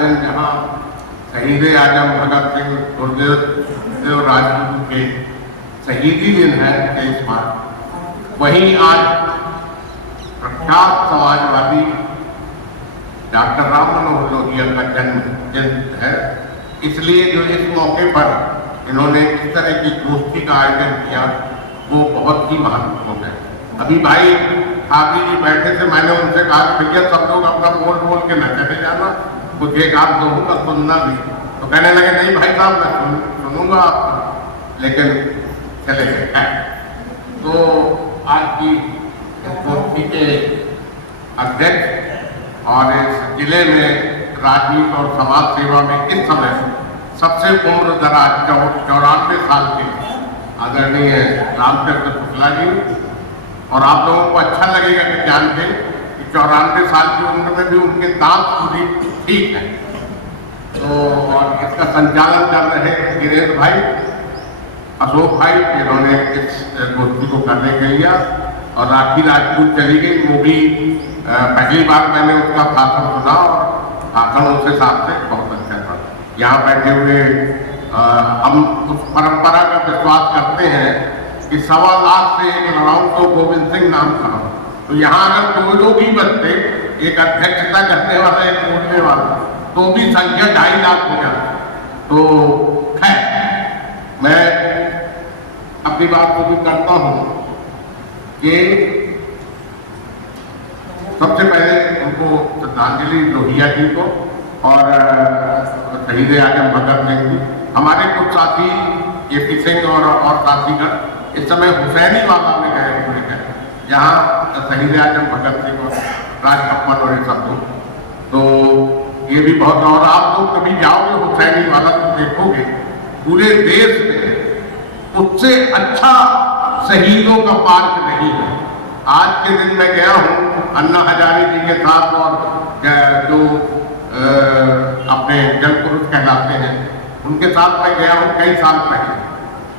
दिन जहाँ शहीद आजम भगत सिंह, गुरुदेव राजगुरु के शहीदी दिन है 23 मार्च, वहीं आज प्रख्यात समाजवादी डॉक्टर राम मनोहर लोहिया का जन्म है। इसलिए जो इस मौके पर इन्होंने इस तरह की गोष्ठी का आयोजन किया वो बहुत ही महत्वपूर्ण है। अभी भाई हाफी जी बैठे थे, मैंने उनसे कहा भैया सब लोग अपना बोल के न चले जाना, कुछ एक आध दूंगा सुनना भी। तो कहने लगे नहीं भाई साहब मैं सुनूंगा आपका, लेकिन चले गए। तो आज की गोष्ठी के अध्यक्ष और इस जिले में राजनीति और समाज सेवा में इस समय सबसे उम्र दराज 94 साल के आदरणीय रामचंद्र शुक्ला जी, और आप लोगों को अच्छा लगेगा कि जान के कि 94 साल की उम्र में भी उनके दांत पूरी ठीक है। तो और इसका संचालन कर रहे गिरेश भाई, अशोक भाई, जिन्होंने इस गोष्ठी को करने के लिया, और राखी राजपूत चली गई, वो भी पहली बार मैंने उसका भाषण सुना और भाषण उस हिसाब से बहुत अच्छा था। यहाँ बैठे हुए हम उस परंपरा का विश्वास करते हैं कि 1.25 लाख से एक लड़ाऊं तो गोविंद सिंह नाम का हो। तो यहाँ अगर 2 लोग ही बनते, एक अध्यक्षता करने वाला एक बोलने वाला, तो भी संख्या 2.5 लाख हो जाती। तो खैर मैं अपनी बात को भी करता हूँ कि सबसे पहले उनको श्रद्धांजलि लोहिया जी को और शहीद आजम भगत सिंह जी। हमारे कुछ साथी AP सिंह और साथीगण इस समय हुसैनी वाला में गए हुए हैं, जहाँ शहीद आजम भगत सिंह और राजकमल और ये सब लोग, तो ये भी बहुत। और आप लोग कभी जाओगे हुसैनी वाला तो देखोगे पूरे देश में उससे अच्छा शहीदों का पार्क नहीं है। आज के दिन मैं गया हूँ अन्ना हजारे जी के साथ, और जो अपने जल पुरुष कहलाते हैं उनके साथ मैं गया हूँ कई साल पहले।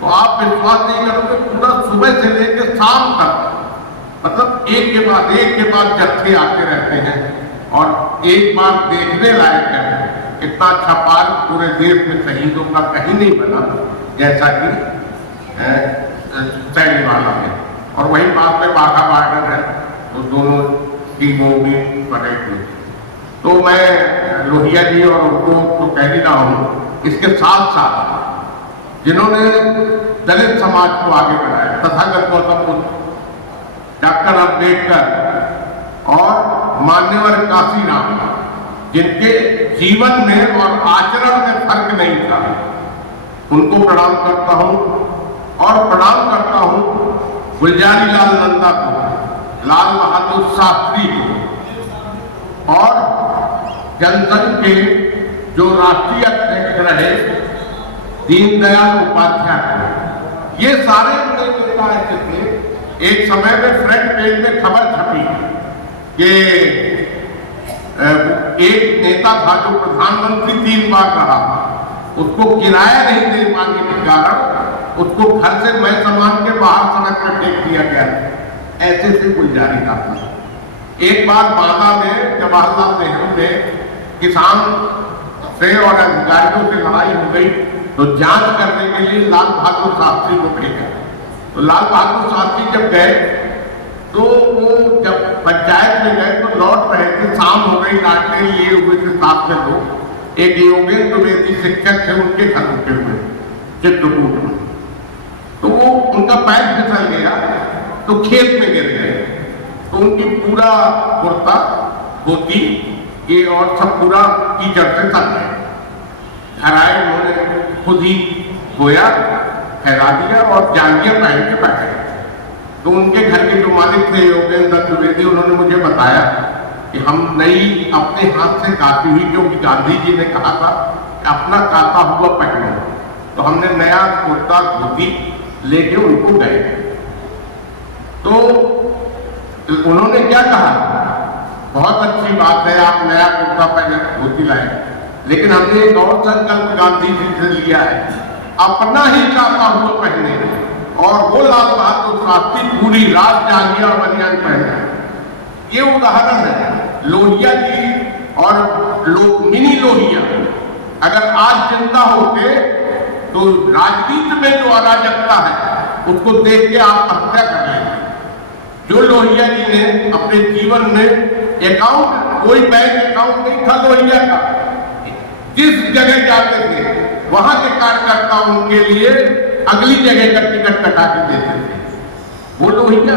तो आप विश्वास नहीं करोगे, पूरा सुबह से लेकर शाम तक, मतलब एक के बाद जत्थे आते रहते हैं, और एक बार देखने लायक है। इतना अच्छा पार्क पूरे देश में शहीदों का कहीं नहीं बना जैसा कि सैनी वाला में। और वही बात में बाघा बॉर्डर है, तो दोनों टीमों भी परेड हुई। तो मैं लोहिया जी और उनको तो कह ही रहा हूँ, इसके साथ साथ जिन्होंने दलित समाज को आगे बढ़ाया, तथागत गौतम बुद्ध, डॉक्टर अम्बेडकर और मान्यवर काशीराम, जिनके जीवन में और आचरण में फर्क नहीं था, उनको प्रणाम करता हूँ। और प्रणाम करता हूँ गुलजारी लाल नंदा को, लाल बहादुर शास्त्री को, और जनसंघ के जो राष्ट्रीय अध्यक्ष रहे दीनदयाल उपाध्याय को। ये सारे बड़े नेता ऐसे थे। एक समय में फ्रंट पेज में खबर छपी कि एक नेता था जो प्रधानमंत्री 3 बार रहा, उसको किराया नहीं दे पाने के कारण उसको घर से मैं सामान के बाहर सड़क पर फेंक दिया गया। ऐसे से गुलजारी था। एक बार बांदा में जवाहरलाल नेहरू में किसान से और अधिकारियों से लड़ाई हो गई, तो जांच करने के लिए लाल बहादुर शास्त्री को भेजा। तो लाल बहादुर शास्त्री जब गए, तो वो जब पंचायत में गए तो लौट रहे थे, शाम हो गई, लाटने लिए हुए थे 7 से लोग। एक योगेंद्र द्विवेदी शिक्षक थे, उनके घर रुके हुए चित्रकूट में। तो वो उनका पैर फिसल गया, तो खेत में गिर गए। तो उनकी पूरा कुर्ता धोती ये और सब पूरा कीचड़ से सट गए। घर आए, उन्होंने खुद ही धोया, फैला दिया और जांघिया पहन के बैठे। तो उनके घर के जो मालिक थे योगेंद्र द्विवेदी, उन्होंने मुझे बताया कि हम नई अपने हाथ से काती हुई, क्योंकि गांधी जी ने कहा था कि अपना काता हुआ पहनो, तो हमने नया कुर्ता धोती लेके उनको गए। तो उन्होंने क्या कहा, बहुत अच्छी बात है आप नया कुर्ता पहने धोती लाए, लेकिन हमने एक और संकल्प गांधी जी से लिया है, अपना ही काता हुआ पहने। और वो लाल बहादुर शास्त्री पूरी रात जांघिया बनियान पहने। ये उदाहरण है। लोहिया जी और मिनी लोहिया अगर आज जिंदा होते तो राजनीति में जो अराजकता है उसको देख के आप हत्या कर लेंगे। जो लोहिया जी ने अपने जीवन में अकाउंट, कोई बैंक अकाउंट नहीं था लोहिया का, जिस जगह जाते थे वहां के कार्यकर्ता उनके लिए अगली जगह का टिकट कटा के देते थे। वो लोहिया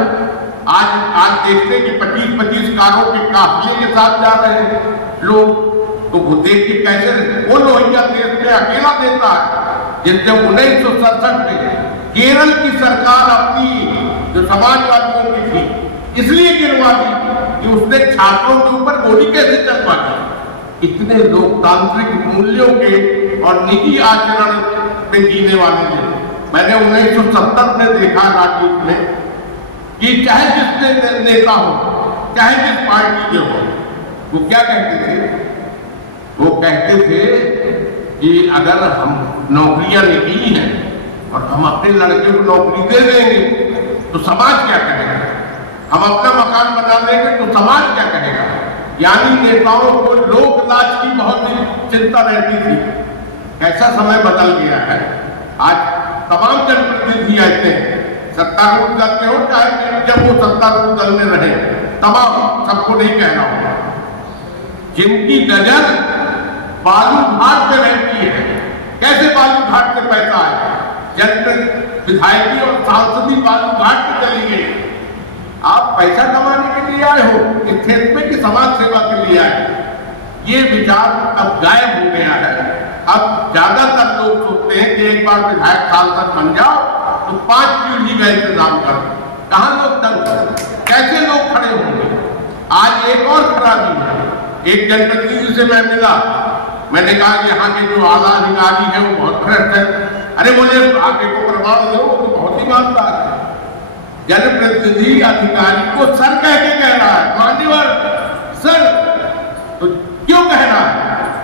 आज देखते कि 25-25 कारों के काफिले के साथ जा रहे हैं लोग, तो वो देख के कैसे, वो लोहिया देश में अकेला देता है। जिससे 1967 में केरल की सरकार अपनी जो समाजवादियों की थी इसलिए गिरवा दी कि उसने छात्रों के ऊपर गोली कैसे चलवा दी। इतने लोकतांत्रिक मूल्यों के और निजी आचरण पे जीने वाले थे। मैंने 1970 में देखा राजनीति में कि चाहे जिसने नेता हो, चाहे जिस पार्टी के हो, वो क्या कहते थे? वो कहते थे कि अगर हम नौकरियां निकली हैं और हम अपने लड़के को नौकरी दे देंगे तो समाज क्या करेगा, हम अपना मकान बना देंगे तो समाज क्या करेगा। यानी नेताओं को लोक लाज की बहुत चिंता रहती थी। कैसा समय बदल गया है। आज तमाम जनप्रतिनिधि ऐसे हैं, सत्तारूढ़ दल में हो चाहे जब वो सत्तारूढ़ दल में रहे, तमाम, सबको नहीं कहना होगा, जिनकी नजर बालू घाट पे रहती है। कैसे बालू घाट पे पैसा है? जब विधायकी और सांसदी बालू घाट पे चली गई। आप पैसा कमाने के लिए आए हो इस क्षेत्र में कि समाज सेवा के लिए आए? ये विचार अब गायब हो गया है। अब ज्यादातर लोग सोचते हैं कि एक बार विधायक सांसद बन जाओ तो 5 पीढ़ी का इंतजाम करो। कहां लोग तंग, कैसे लोग खड़े होंगे? आज एक और खराबी है। एक जनप्रतिनिधि से मैं मिला, मैंने कहा कि यहाँ के जो आला अधिकारी है वो बहुत भ्रष्ट है। अरे मुझे आगे को प्रमाण दो, वो तो बहुत ईमानदार है। जनप्रतिनिधि अधिकारी को सर कह के कह रहा है, मान्यवर सर, तो क्यों कह रहा है?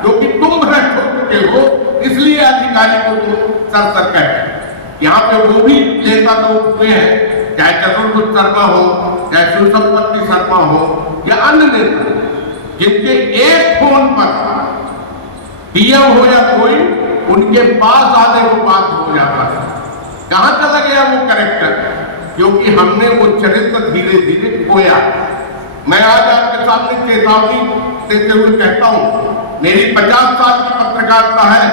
क्योंकि तुम भ्रष्ट हो चुके हो, इसलिए अधिकारी को तुम सर सर कह रहे। यहाँ पे वो भी नेता लोग हुए हैं, चाहे चतुर्भुज शर्मा हो, चाहे शिवसम्पत्ति शर्मा हो या अन्य नेता, जिनके एक फोन पर डीएम हो या कोई उनके पास आने को बाध्य हो जाता है। कहां चला गया वो कैरेक्टर? क्योंकि हमने वो चरित्र धीरे धीरे खोया। मैं आज आपके सामने चेतावनी देते हुए कहता हूं, मेरी 50 साल की पत्रकारिता है,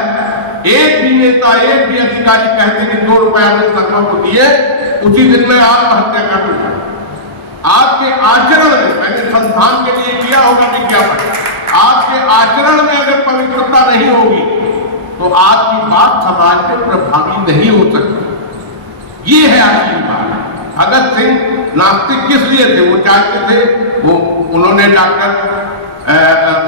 एक भी नेता, एक भी अधिकारी कहते कि 2 रुपया में शर्मा को दिए, उसी दिन में आत्महत्या कर लूंगा। आपके आचरण में, मैंने संस्थान के लिए किया होगा विज्ञापन, आपके आचरण में अगर पवित्रता नहीं होगी तो आपकी बात समाज में प्रभावी नहीं हो सकती। ये है आपकी बात। भगत सिंह नास्तिक किस लिए थे? वो चाहते थे, वो उन्होंने डॉक्टर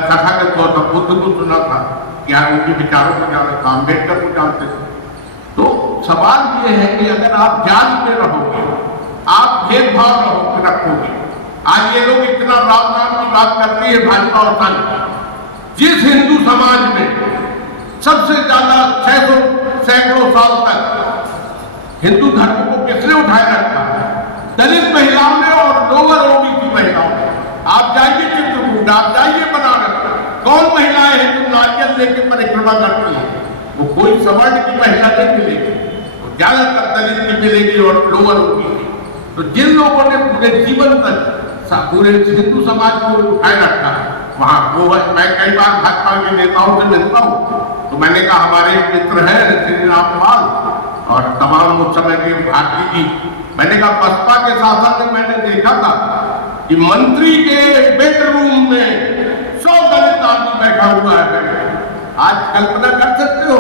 तथागत गौतम बुद्ध को सुना था, क्या उनके विचारों को जानते था, अम्बेडकर को जानते थे। तो सवाल ये है कि अगर आप जात में रहोगे, आप भेदभाव रखोगे, आज ये लोग इतना राम नाम की बात करती है भाजपा और संघ, जिस हिंदू समाज में सबसे ज्यादा 600 सैकड़ों साल तक हिंदू धर्म को किसने उठाए रखा? दलित महिलाओं ने और लोअर ओबीसी महिलाओं ने। आप जाइए चित्रकूट, आप जाइए बनारस, कौन महिलाएं हिंदू नारियल लेके परिक्रमा करती है? वो कोई सवर्ण की महिला नहीं मिलेगी, वो ज्यादातर दलित की मिलेगी और लोअर ओबीसी। तो जिन लोगों ने पूरे जीवन तक पूरे हिंदू समाज को उठाए रखा है, वहां वो है। मैं कई बार भाजपा के नेताओं से मिलता हूँ तो मैंने कहा, हमारे मित्र हैं श्री रामपाल और तमाम उस समय के भारती जी, मैंने कहा बसपा के शासन में मैंने देखा था कि मंत्री के बेडरूम में 100 दलित आदमी बैठा हुआ है। आज कल्पना कर सकते हो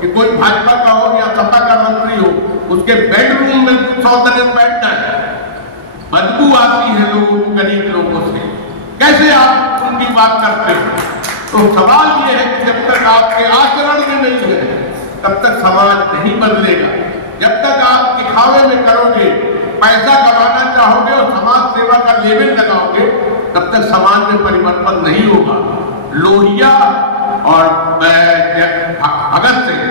कि कोई भाजपा का हो या सपा का मंत्री हो, उसके बेडरूम में 100 दलित बैठता है? बदबू आती है लोगों को, गरीब लोगों से। कैसे आप उनकी बात करते हैं? तो सवाल ये है कि जब तक आपके आचरण में नहीं है तब तक समाज नहीं बदलेगा। जब तक आप दिखावे में करोगे, पैसा कमाना चाहोगे और समाज सेवा का लेवल लगाओगे, तब तक समाज में परिवर्तन नहीं होगा। लोहिया और भगत सिंह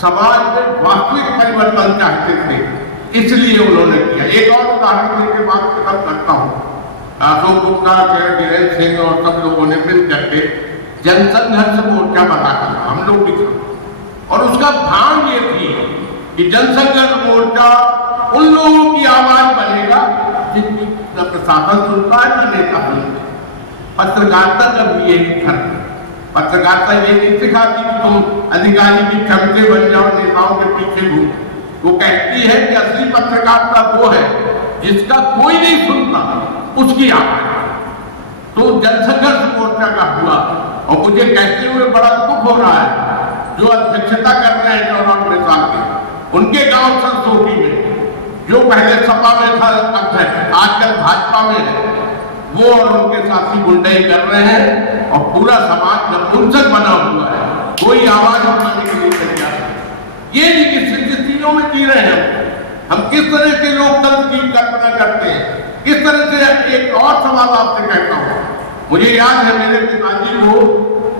समाज में वास्तविक परिवर्तन चाहते थे, इसलिए उन्होंने किया। एक और उदाहरण देकर बात खत्म करता हूँ। अशोक गुप्ता, वीरेंद्र सिंह और सब लोगों ने मिल करके जनसंघर्ष मोर्चा बनाकर हम लोग भी थे। और उसका भाव ये थी कि जनसंघर्ष मोर्चा उन लोगों की आवाज बनेगा जिनकी न प्रशासन सुनता है न नेता सुनते। पत्रकारिता का भी यही फर्क है। पत्रकारिता ये नहीं सिखाती कि तुम अधिकारी की चमचे बन जाओ, नेताओं के पीछे घूमो। वो कहती है कि असली पत्रकारिता वो है जिसका कोई नहीं सुनता, उसकी आवाज। तो जनसंघर्ष मोर्चा का हुआ और मुझे कहते हुए बड़ा दुख हो रहा है जो अध्यक्षता कर रहे हैं 94 साल के, उनके गांव संसोटी में जो पहले सपा में था अध्यक्ष, आजकल भाजपा में है, वो और उनके साथी गुंडाई कर रहे हैं और पूरा समाज नपुंसक बना हुआ है। कोई आवाज उठाने के लिए तैयार है। ये नहीं कि स्थितियों में जी रहे हैं हम किस तरह के लोकतंत्र की कल्पना करते हैं, किस तरह से। एक और सवाल आपसे कहता हूँ, मुझे याद है मेरे पिताजी को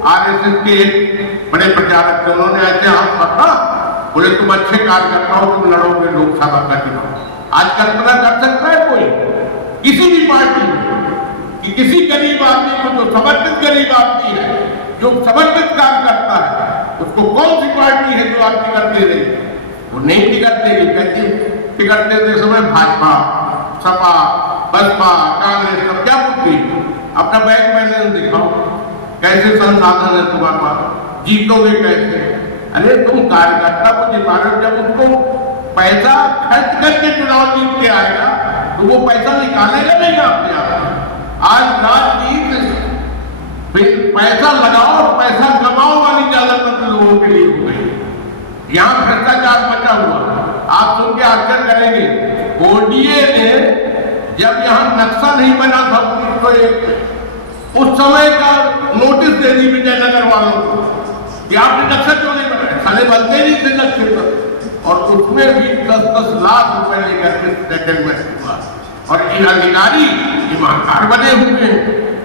आरएसएस के एक बड़े प्रचारक थे, उन्होंने ऐसे हाथ पकड़ा, बोले तुम अच्छे कार्य करता हो, तुम लड़ोगे लोकसभा का चुनाव। आज कल्पना कर सकता है कोई किसी भी पार्टी में कि किसी गरीब आदमी को, जो समर्पित गरीब आदमी है, जो समर्पित काम करता है, उसको कौन सी पार्टी है जो आप टिकट दे रही है? वो नहीं टिकट देगी। कहती टिकट देते समय भाजपा, सपा, बसपा, कांग्रेस सब क्या पूछती, अपना बैंक बैलेंस दिखाओ, कैसे संसाधन है तुम्हारे पास, जीतोगे कैसे? अरे तुम कार्यकर्ता को जिता रहे हो, जब उसको पैसा खर्च करके चुनाव जीत के आएगा तो वो पैसा निकालेगा नहीं आपके आप। आज राजनीति पैसा लगाओ और पैसा कमाओ वाली ज्यादातर लोगों के लिए हो गई। यहाँ भ्रष्टाचार मचा हुआ, आप सुन के आश्चर्य करेंगे। ओडीए ने जब यहाँ नक्शा नहीं बना था 1901 उस समय का नोटिस दे दी विजयनगर वालों को कि आपने नक्शा क्यों नहीं बनाया, साले बनते नहीं थे नक्शे पर। और उसमें भी 10-10 लाख रुपए लेकर के सेटलमेंट हुआ। और इन अधिकारी ईमानदार बने हुए हैं,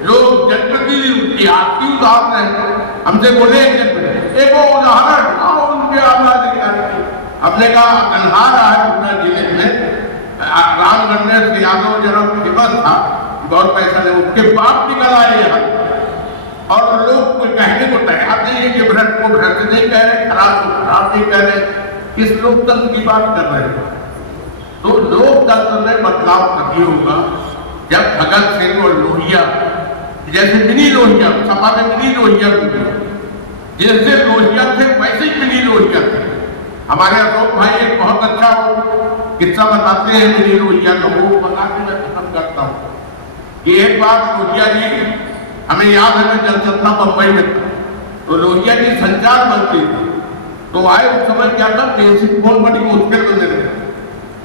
लोग जनप्रतिनिधि आपकी उदाहरण है, हमसे बोले एक वो उदाहरण उनके आला अधिकारी। हमने कहा कन्हार है पूरा जिले में, रामगढ़ से यादव जरा फेमस था, बहुत पैसा ले, उसके बाप निकल आए यहाँ। और लोग कोई कहने को तैयार नहीं है कि भ्रष्ट को भ्रष्ट नहीं कह रहे, खराब को खराब नहीं कह रहे, किस लोकतंत्र की बात कर रहे हैं। तो लोकतंत्र में बदलाव तभी होगा जब भगत सिंह और लोहिया, जैसे मिनी लोहिया, सपा में मिनी लोहिया भी, जैसे लोहिया थे वैसे ही मिनी लोहिया थे। हमारे अशोक भाई एक बहुत अच्छा किस्सा बताते हैं मिनी लोहिया का, वो बता के मैं खत्म करता हूँ कि एक बार लोहिया जी, हमें याद है मैं जनसंख्या बम्बई में था, तो लोहिया जी संचार मंत्री थे। तो आए उस समय क्या था, बेसिक फोन बड़ी मुश्किल में मिल गए।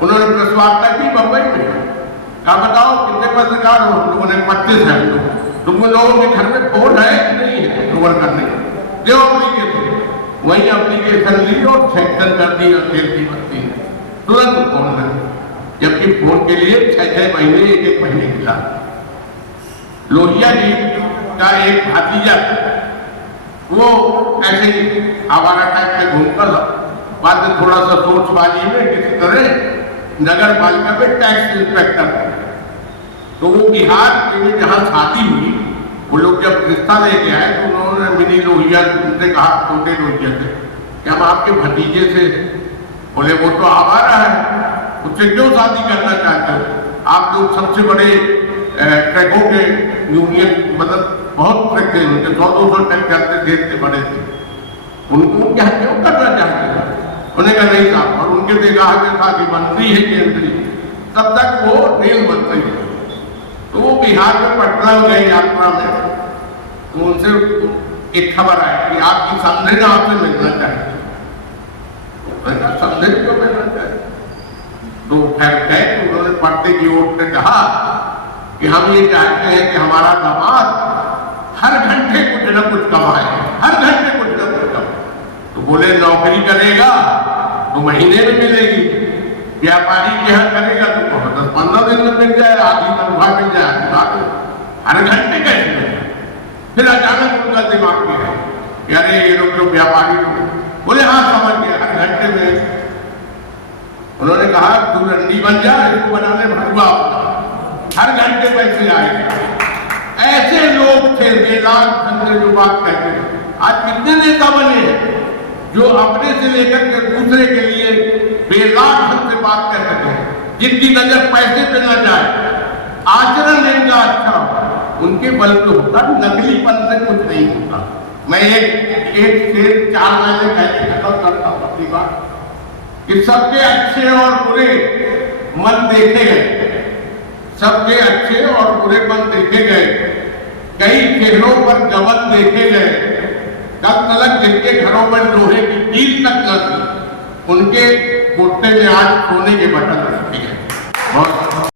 उन्होंने प्रेस वार्ता की बम्बई में, क्या बताओ कितने पत्रकार हो? हम लोगों ने 25 है, तुम लोगों के घर में फोन है कि नहीं है खबर करने? जो एप्लीकेशन, वही एप्लीकेशन ली और सेक्शन कर दी और खेल की बत्ती तुरंत फोन लगे, जबकि फोन के लिए 6-6 महीने, 1-1 महीने मिला। लोहिया जी का एक भतीजा, वो ऐसे ही आवारा टाइप में घूमकर बाद में थोड़ा सा सोचबाजी में किसी तरह नगर पालिका में टैक्स इंस्पेक्टर, तो वो बिहार में जहाँ शादी हुई, वो लोग जब रिश्ता लेके आए तो उन्होंने मिनी लोहिया उनसे कहा, छोटे लोहिया से, कि हम आपके भतीजे से। बोले वो तो आवारा है, उससे क्यों शादी करना चाहते हो? आप लोग सबसे बड़े ट्रकों के यूनियन, मतलब बहुत ट्रक थे उनके, 100-200 ट्रक चलते देश के बड़े थे, उनको क्या क्यों करना चाहते हैं? उन्हें कहा नहीं था। और उनके देखा के था कि मंत्री है केंद्रीय, तब तक वो रेल मंत्री है। तो वो बिहार में पटना गए यात्रा में, तो उनसे एक खबर आई कि आपकी समझे आपसे मिलना चाहिए। समझे क्यों मिलना चाहिए? तो खैर गए, उन्होंने पढ़ते की ओर से कहा कि हम ये चाहते हैं कि हमारा दामाद हर घंटे कुछ न कुछ कमाए, हर घंटे कुछ न कुछ कमाए। तो बोले नौकरी करेगा तो महीने में मिलेगी, व्यापारी के यहाँ करेगा तो 10-15 दिन में मिल जाए, आधी तनख्वाह मिल जाए, हर घंटे कैसे मिले? फिर अचानक उनका दिमाग में है कि अरे ये लोग जो व्यापारी लोग, बोले हाँ समझ गए, हर घंटे में। उन्होंने कहा तू रंडी बन जा, इसको बनाने भगवा, हर घंटे पैसे आएगा। ऐसे लोग थे वेदांत चंद्र जो बात कहते हैं। आज कितने नेता बने हैं जो अपने से लेकर के दूसरे के लिए बेलाग ढंग से बात कर सकते हैं, जिनकी नजर पैसे पे न जाए, आचरण इनका अच्छा हो, उनके बल तो होता, नकलीपन से कुछ नहीं होता। मैं एक से 4 महीने पहले खत्म करता हूं अपनी बात कि सबके अच्छे और बुरे मन देखे गए, सबके अच्छे और बुरे मन देखे गए, कई चेहरों पर गबन देखे गए, कल तलक जिनके घरों में लोहे की कील तक न थी, उनके घुटने में आज सोने के बटन रखे गए।